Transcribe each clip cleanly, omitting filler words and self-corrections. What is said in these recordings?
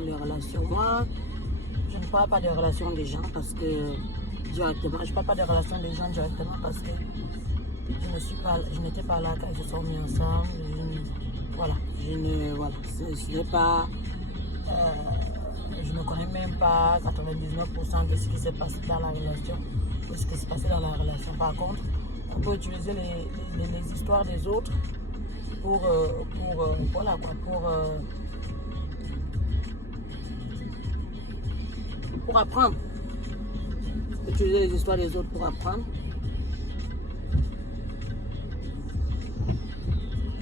les relations. Moi, je ne parle pas des relations des gens parce que directement, je ne parle pas des relations des gens directement parce que je n'étais pas là quand ils se sont mis ensemble. Ce n'est pas, je ne connais même pas 99% de ce qui s'est passé dans la relation, de ce qui s'est passé dans la relation. Par contre, on peut utiliser les histoires des autres pour apprendre. Utiliser les histoires des autres pour apprendre.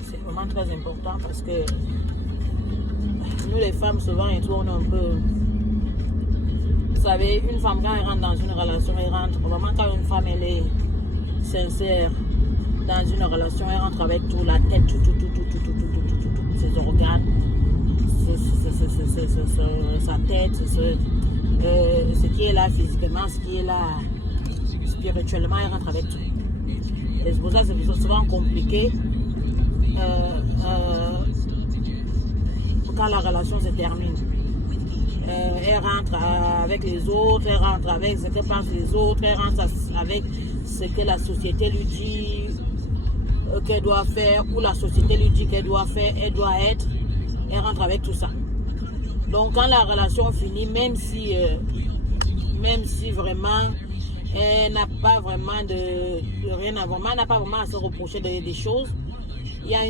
C'est vraiment très important parce que nous les femmes souvent et tout on est un peu, vous savez, une femme quand elle rentre dans une relation, elle rentre vraiment quand une femme elle est sincère dans une relation, elle rentre avec tout, la tête, tout, ses organes, sa tête, ce qui est là physiquement, ce qui est là spirituellement, elle rentre avec tout. Et c'est pour ça que c'est souvent compliqué quand la relation se termine. Elle rentre avec les autres, elle rentre avec ce que pensent les autres, elle rentre avec ce que la société lui dit qu'elle doit faire, ou la société lui dit qu'elle doit faire, elle doit être, elle rentre avec tout ça. Donc quand la relation finit, même si vraiment elle n'a pas vraiment de rien à voir, elle n'a pas vraiment à se reprocher des choses, il y a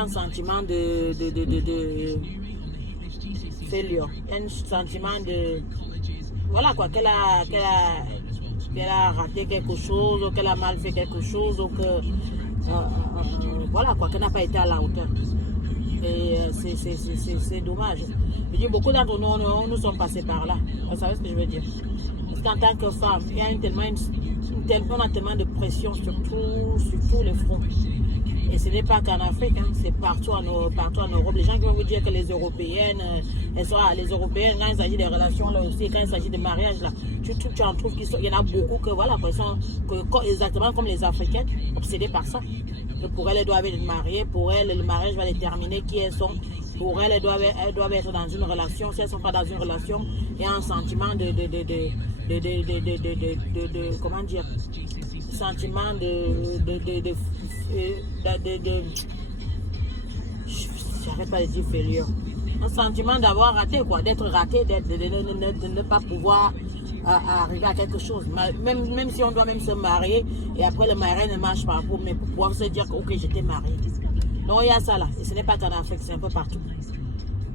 un sentiment de failure, un sentiment de voilà quoi, qu'elle a raté quelque chose, ou qu'elle a mal fait quelque chose, ou que voilà quoi, qu'elle n'a pas été à la hauteur. Et c'est dommage. Je dis, beaucoup d'entre nous, nous sommes passés par là. Vous savez ce que je veux dire? Parce qu'en tant que femme, il y a on a tellement de pression sur tous les fronts. Et ce n'est pas qu'en Afrique, hein, c'est partout en Europe. Les gens qui vont vous dire que les Européennes, les Européennes, quand il s'agit des relations là aussi, quand il s'agit de mariage là, tu en trouves qu'il y en a beaucoup que voilà, ils sont exactement comme les Africaines, obsédées par ça. Que pour elles doivent être mariées, pour elles, le mariage va déterminer qui elles sont. Pour elles doivent être dans une relation. Si elles ne sont pas dans une relation, il y a un sentiment comment dire, sentiment j'arrête pas de dire failure. Un sentiment d'avoir raté, quoi, d'être raté, de ne pas pouvoir arriver à quelque chose. Même si on doit même se marier et après le mariage ne marche pas, mais pour pouvoir se dire que ok, j'étais mariée. Donc il y a ça là. Et ce n'est pas qu'en Afrique, c'est un peu partout.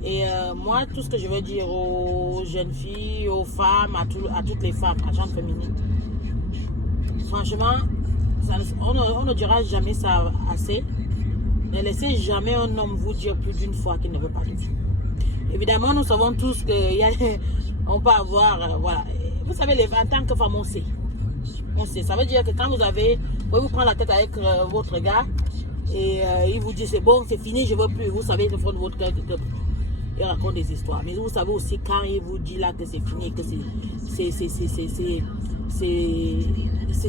Et moi, tout ce que je veux dire aux jeunes filles, aux femmes, à toutes les femmes, à genre féminine, franchement, on ne dira jamais ça assez. Ne laissez jamais un homme vous dire plus d'une fois qu'il ne veut pas de vous. Évidemment, nous savons tous qu'on peut avoir, voilà. Vous savez, en tant que femme, on sait. On sait. Ça veut dire que quand vous pouvez vous prendre la tête avec votre gars et il vous dit c'est bon, c'est fini, je ne veux plus. Vous savez, le fond de votre cœur, il raconte des histoires. Mais vous savez aussi quand il vous dit là que c'est fini, que c'est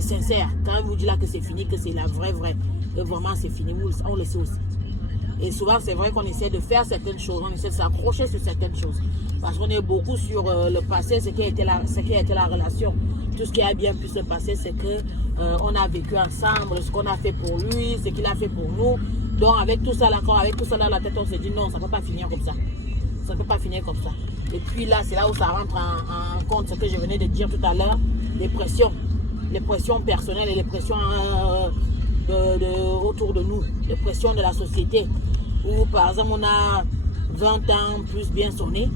sincère. Quand il vous dit là que c'est fini, que c'est la vraie, que vraiment c'est fini, on le sait aussi. Et souvent, c'est vrai qu'on essaie de faire certaines choses, on essaie de s'accrocher sur certaines choses. Parce qu'on est beaucoup sur le passé, ce qui a été la relation. Tout ce qui a bien pu se passer, c'est qu'on a vécu ensemble, ce qu'on a fait pour lui, ce qu'il a fait pour nous. Donc, avec tout ça là, dans la tête, on se dit non, ça ne peut pas finir comme ça. Ça ne peut pas finir comme ça. Et puis là, c'est là où ça rentre en compte ce que je venais de dire tout à l'heure, les pressions personnelles et les pressions autour de nous, les pressions de la société. Où par exemple on a 20 ans plus bien sonné,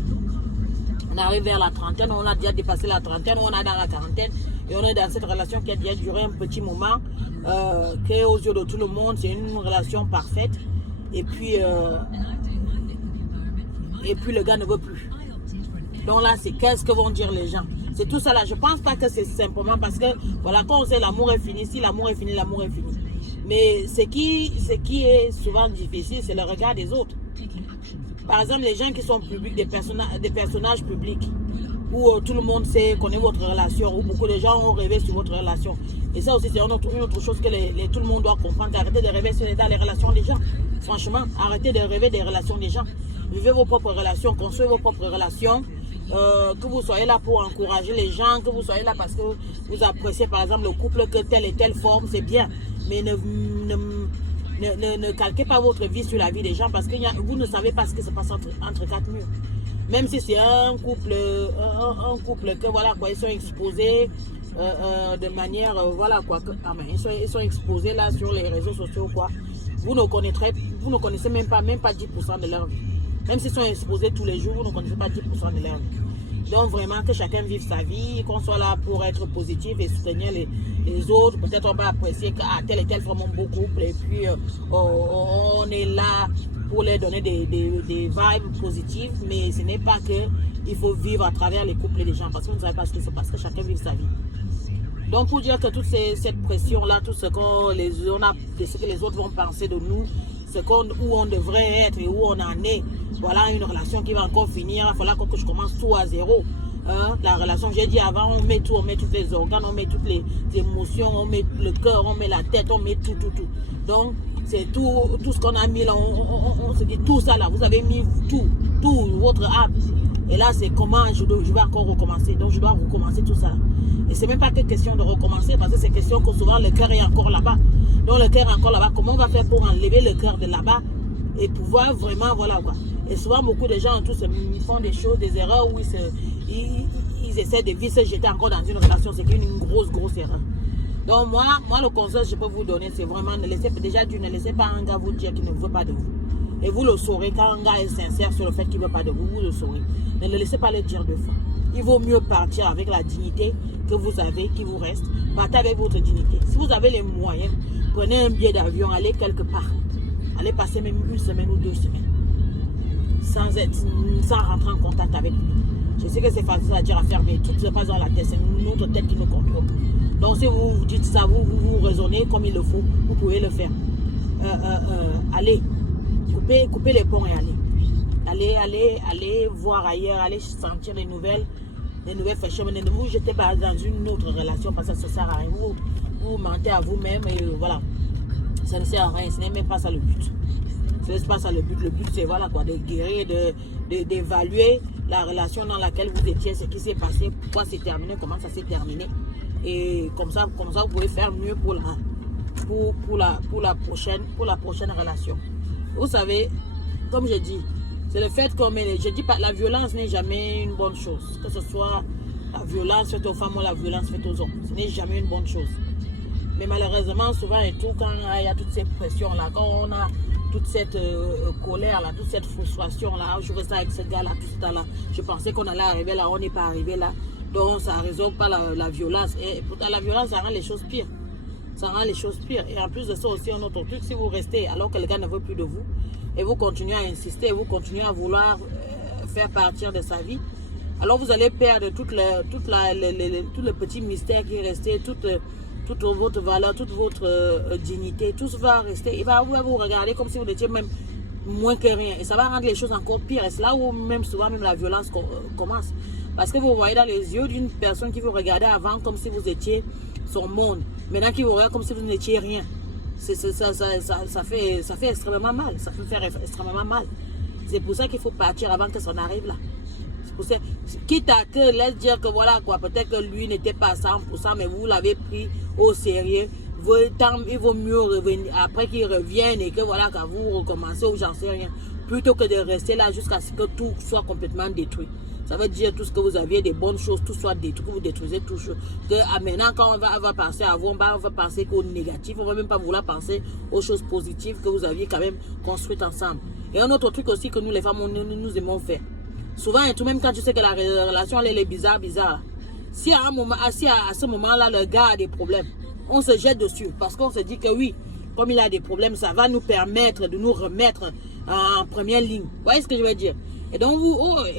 on arrive vers la trentaine, on a déjà dépassé la trentaine, on est dans la quarantaine et on est dans cette relation qui a déjà duré un petit moment, qui aux yeux de tout le monde c'est une relation parfaite et puis le gars ne veut plus. Donc là c'est qu'est-ce que vont dire les gens? C'est tout ça là. Je pense pas que c'est simplement parce que voilà, quand on sait l'amour est fini, si l'amour est fini, l'amour est fini. Mais ce qui est souvent difficile, c'est le regard des autres. Par exemple, les gens qui sont publics, des personnages publics, où tout le monde connaît votre relation, où beaucoup de gens ont rêvé sur votre relation. Et ça aussi, c'est une autre chose que tout le monde doit comprendre. Arrêtez de rêver dans les relations des gens. Franchement, arrêtez de rêver des relations des gens. vivez vos propres relations, construisez vos propres relations. Que vous soyez là pour encourager les gens, que vous soyez là parce que vous appréciez par exemple le couple que telle et telle forme, c'est bien. Mais ne calquez pas votre vie sur la vie des gens parce que vous ne savez pas ce qui se passe entre quatre murs. Même si c'est un couple que voilà quoi, ils sont exposés de manière voilà quoi, ils sont exposés là sur les réseaux sociaux quoi. Vous ne connaissez même pas 10% de leur vie. Même s'ils sont exposés tous les jours, vous ne connaissez pas 10% de leur vie. Donc vraiment que chacun vive sa vie, qu'on soit là pour être positif et soutenir les autres. Peut-être on va apprécier que tel et tel forment un beau couple et puis on est là pour leur donner des vibes positives. Mais ce n'est pas qu'il faut vivre à travers les couples et les gens parce qu'on ne sait pas ce qui se passe, que chacun vive sa vie. Donc pour dire que toute cette pression-là, tout ce que les autres vont penser de nous, où on devrait être et où on en est, voilà une relation qui va encore finir. Il va falloir que je commence tout à zéro. La relation, j'ai dit avant, on met tous les organes, on met toutes les émotions, on met le cœur, on met la tête, on met tout. Donc c'est tout ce qu'on a mis là, on se dit tout ça là, vous avez mis tout votre âme. Et là c'est comment je vais encore recommencer. Donc je dois recommencer tout ça. Et c'est même pas que question de recommencer parce que c'est question que souvent le cœur est encore là-bas. Donc le cœur est encore là-bas. Comment on va faire pour enlever le cœur de là-bas et pouvoir vraiment, voilà quoi. Et souvent beaucoup de gens tous font des choses, des erreurs où ils essaient de vivre, se jeter encore dans une relation. C'est une grosse erreur. Donc moi le conseil que je peux vous donner, c'est vraiment ne laissez pas un gars vous dire qu'il ne veut pas de vous. Et vous le saurez quand un gars est sincère sur le fait qu'il ne veut pas de vous, vous le saurez. Ne le laissez pas le dire deux fois. Il vaut mieux partir avec la dignité que vous avez, qui vous reste. Partez avec votre dignité. Si vous avez les moyens, prenez un billet d'avion, allez quelque part. Allez passer même 1 semaine ou 2 semaines. Sans rentrer en contact avec lui. Je sais que c'est facile à dire, à faire, mais tout se passe dans la tête. C'est notre tête qui nous contrôle. Donc si vous dites ça, vous raisonnez comme il le faut, vous pouvez le faire. Allez, coupez les ponts et allez voir ailleurs, allez sentir les nouvelles fashions. Ne vous jetez pas dans une autre relation parce que ça ne sert à rien. Vous mentez à vous-même et voilà. Ça ne sert à rien, ce n'est même pas ça le but. Ce n'est pas ça le but. Le but c'est voilà quoi, de guérir, d'évaluer la relation dans laquelle vous étiez, ce qui s'est passé, pourquoi c'est terminé, comment ça s'est terminé. Et comme ça vous pouvez faire mieux pour la prochaine relation. Vous savez, comme je dis, c'est le fait qu'on met, je dis pas, la violence n'est jamais une bonne chose. Que ce soit la violence faite aux femmes ou la violence faite aux hommes, ce n'est jamais une bonne chose. Mais malheureusement, souvent et tout, quand il y a toute cette pression-là, quand on a toute cette colère-là, toute cette frustration-là, je reste avec ce gars-là, tout ce temps-là, je pensais qu'on allait arriver là, on n'est pas arrivé là. Donc ça ne résout pas la violence. Et pourtant, la violence, ça rend les choses pires. Ça rend les choses pires. Et en plus de ça aussi, un autre truc, si vous restez alors que le gars ne veut plus de vous, et vous continuez à insister, vous continuez à vouloir faire partir de sa vie, alors vous allez perdre tout le petit mystère qui est resté, toute votre valeur, toute votre dignité, tout ça va rester. Il va vous regarder comme si vous étiez même moins que rien. Et ça va rendre les choses encore pires. Et c'est là où même souvent même la violence commence. Parce que vous voyez dans les yeux d'une personne qui vous regardait avant comme si vous étiez son monde. Maintenant qui vous regarde comme si vous n'étiez rien. Ça fait extrêmement mal. Ça peut faire extrêmement mal. C'est pour ça qu'il faut partir avant que ça n'arrive là. C'est pour ça, quitte à que laisse dire que voilà quoi, peut-être que lui n'était pas 100%, mais vous l'avez pris au sérieux. Il vaut mieux revenir après qu'il revienne et que voilà qu'à vous recommencer ou j'en sais rien. Plutôt que de rester là jusqu'à ce que tout soit complètement détruit. Ça veut dire tout ce que vous aviez, des bonnes choses, tout soit détruit, que vous détruisez tout. Que maintenant, quand on va penser à vous, on va penser qu'au négatif, on ne va même pas vouloir penser aux choses positives que vous aviez quand même construites ensemble. Et un autre truc aussi que nous, les femmes, nous aimons faire. Souvent, et tout même quand tu sais que la relation, elle est bizarre. Si à ce moment-là, le gars a des problèmes, on se jette dessus parce qu'on se dit que oui, comme il a des problèmes, ça va nous permettre de nous remettre en première ligne. Vous voyez ce que je veux dire? Et donc,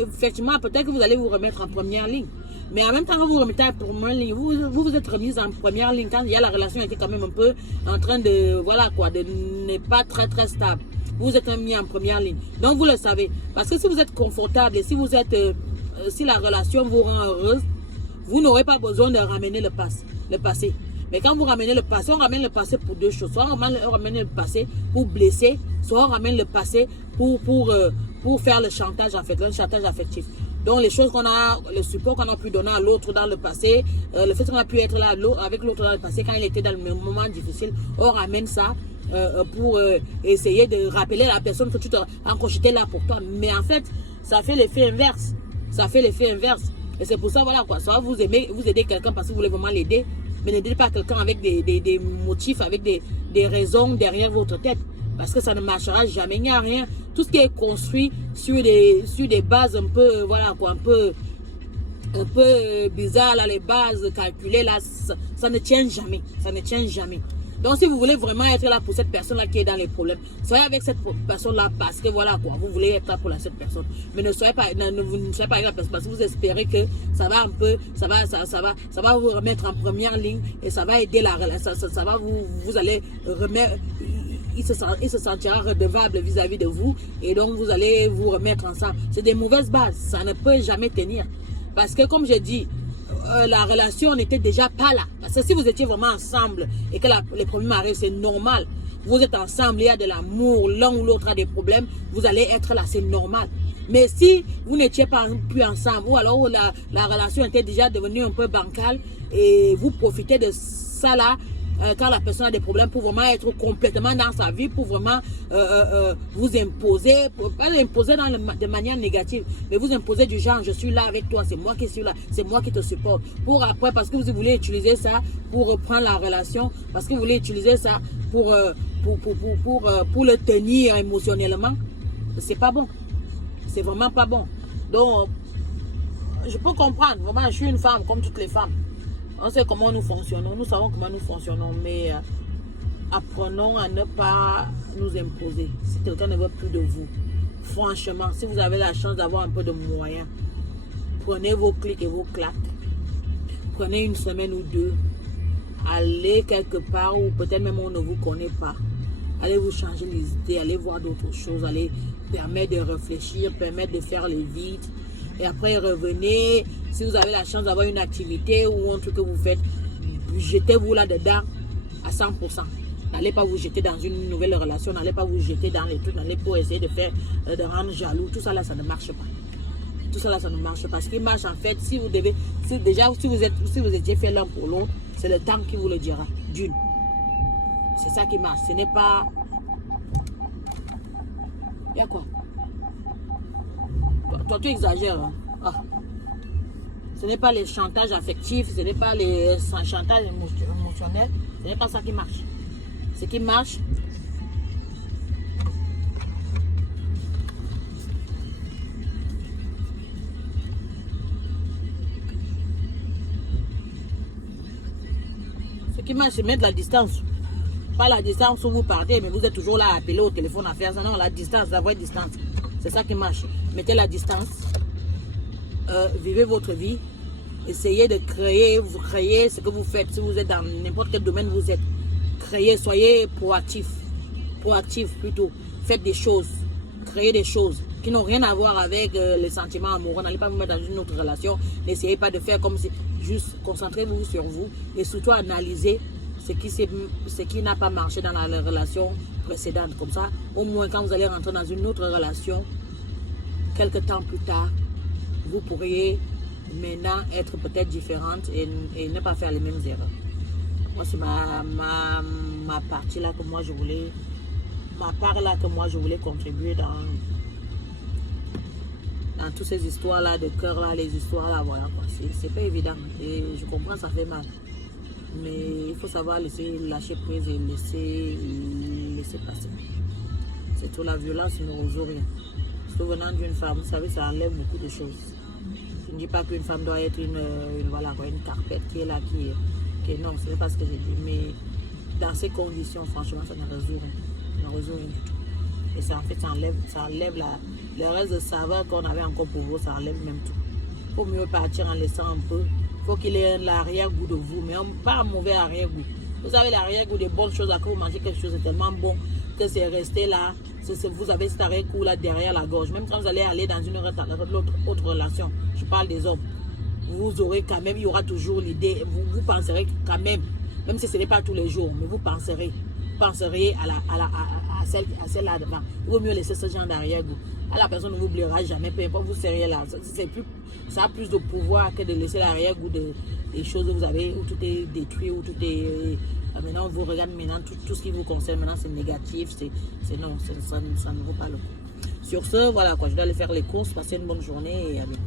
effectivement, peut-être que vous allez vous remettre en première ligne. Mais en même temps que vous remettez en première ligne, vous êtes remise en première ligne quand il y a la relation était quand même un peu en train de, voilà quoi, de n'est pas très très stable. Vous êtes mis en première ligne. Donc, vous le savez. Parce que si vous êtes confortable et si vous êtes, si la relation vous rend heureuse, vous n'aurez pas besoin de ramener le passé. Mais quand vous ramenez le passé, on ramène le passé pour deux choses. Soit on ramène le passé pour blesser, soit on ramène le passé pour pour faire le chantage en fait, le chantage affectif. Donc les choses qu'on a, le support qu'on a pu donner à l'autre dans le passé, le fait qu'on a pu être là avec l'autre dans le passé quand il était dans le moment difficile, on ramène ça pour essayer de rappeler à la personne que tu t'es encore j'étais là pour toi. Mais en fait, ça fait l'effet inverse. Ça fait l'effet inverse. Et c'est pour ça, voilà quoi, ça va vous aider quelqu'un parce que vous voulez vraiment l'aider. Mais n'aidez pas quelqu'un avec des motifs, avec des raisons derrière votre tête. Parce que ça ne marchera jamais, il n'y a rien. Tout ce qui est construit sur des bases un peu, voilà quoi, un peu bizarres, là, les bases calculées, là, ça ne tient jamais. Ça ne tient jamais. Donc, si vous voulez vraiment être là pour cette personne-là qui est dans les problèmes, soyez avec cette personne-là parce que voilà quoi, vous voulez être là pour cette personne. Mais ne soyez pas avec la personne parce que vous espérez que ça va un peu, ça va vous remettre en première ligne et ça va aider la relation, ça va vous allez remettre, il se sentira redevable vis-à-vis de vous et donc vous allez vous remettre ensemble. C'est des mauvaises bases, ça ne peut jamais tenir. Parce que comme j'ai dit, la relation n'était déjà pas là. Parce que si vous étiez vraiment ensemble et que les problèmes arrivent, c'est normal. Vous êtes ensemble, il y a de l'amour, l'un ou l'autre a des problèmes, vous allez être là, c'est normal. Mais si vous n'étiez pas plus ensemble, ou alors la relation était déjà devenue un peu bancale et vous profitez de ça là, quand la personne a des problèmes pour vraiment être complètement dans sa vie, pour vraiment vous imposer, pas l'imposer de manière négative, mais vous imposer du genre, je suis là avec toi, c'est moi qui suis là, c'est moi qui te supporte. Pour après, parce que vous voulez utiliser ça pour reprendre la relation, parce que vous voulez utiliser ça pour le tenir émotionnellement, c'est pas bon. C'est vraiment pas bon. Donc, je peux comprendre, vraiment, je suis une femme comme toutes les femmes. On sait comment nous fonctionnons, nous savons comment nous fonctionnons, mais apprenons à ne pas nous imposer. Si quelqu'un ne veut plus de vous, franchement, si vous avez la chance d'avoir un peu de moyens, prenez vos clics et vos claques. Prenez une semaine ou deux, allez quelque part où peut-être même on ne vous connaît pas. Allez vous changer les idées, allez voir d'autres choses, allez permettre de réfléchir, permettre de faire les vides. Et après, revenez. Si vous avez la chance d'avoir une activité ou un truc que vous faites, jetez-vous là-dedans à 100%. N'allez pas vous jeter dans une nouvelle relation, n'allez pas vous jeter dans les trucs, n'allez pas essayer de rendre jaloux. Tout ça là, ça ne marche pas. Tout ça là, ça ne marche pas. Ce qui marche en fait, si vous étiez fait l'un pour l'autre, c'est le temps qui vous le dira. D'une. C'est ça qui marche. Ce n'est pas... Il y a quoi? Toi, tu exagères. Hein? Ah. Ce n'est pas les chantages affectifs, ce n'est pas les chantages émotionnels. Ce n'est pas ça qui marche. Ce qui marche, c'est mettre la distance. Pas la distance où vous partez, mais vous êtes toujours là à appeler au téléphone à faire ça. Non, la distance, la vraie distance. C'est ça qui marche. Mettez la distance. Vivez votre vie. Essayez de créer, vous créez ce que vous faites. Si vous êtes dans n'importe quel domaine vous êtes. Créez, soyez proactif. Proactif plutôt. Faites des choses. Créez des choses qui n'ont rien à voir avec les sentiments amoureux. N'allez pas vous mettre dans une autre relation. N'essayez pas de faire comme si... Juste concentrez-vous sur vous. Et surtout analysez ce qui n'a pas marché dans la relation précédente. Comme ça, au moins quand vous allez rentrer dans une autre relation, quelques temps plus tard, vous pourriez maintenant être peut-être différente et ne pas faire les mêmes erreurs. Moi, c'est ma partie là que moi je voulais, ma part là que moi je voulais contribuer dans toutes ces histoires là de cœur là, les histoires là, voilà quoi. C'est pas évident et je comprends, ça fait mal. Mais il faut savoir lâcher prise et laisser passer. C'est tout, la violence ne résout rien. Parce que venant d'une femme, vous savez, ça enlève beaucoup de choses. Je ne dis pas qu'une femme doit être une carpette qui est là, qui est non, ce n'est pas ce que j'ai dit. Mais dans ces conditions, franchement, ça ne résout rien. Ça ne résout rien du tout. Et ça, en fait, ça enlève le reste de saveur qu'on avait encore pour vous, ça enlève même tout. Il faut mieux partir en laissant un peu. Il faut qu'il ait l'arrière-goût de vous, mais pas un mauvais arrière-goût. Vous avez l'arrière-goût des bonnes choses, à quand vous mangez quelque chose de tellement bon que c'est resté là. Vous avez cet arrière-goût là derrière la gorge. Même quand vous allez aller dans une autre relation, je parle des hommes, vous aurez quand même, il y aura toujours l'idée, vous penserez quand même si ce n'est pas tous les jours, mais vous penserez à celle là devant. Il vaut mieux laisser ce genre d'arrière-goût. la personne ne vous oubliera jamais, peu importe, vous seriez là. Ça a plus de pouvoir que de laisser l'arrière-goût des choses que vous avez, où tout est détruit, où tout est... maintenant, on vous regarde maintenant, tout ce qui vous concerne, maintenant, c'est négatif, non, ça ne vaut pas le coup. Sur ce, voilà quoi, je dois aller faire les courses, passer une bonne journée et à bientôt.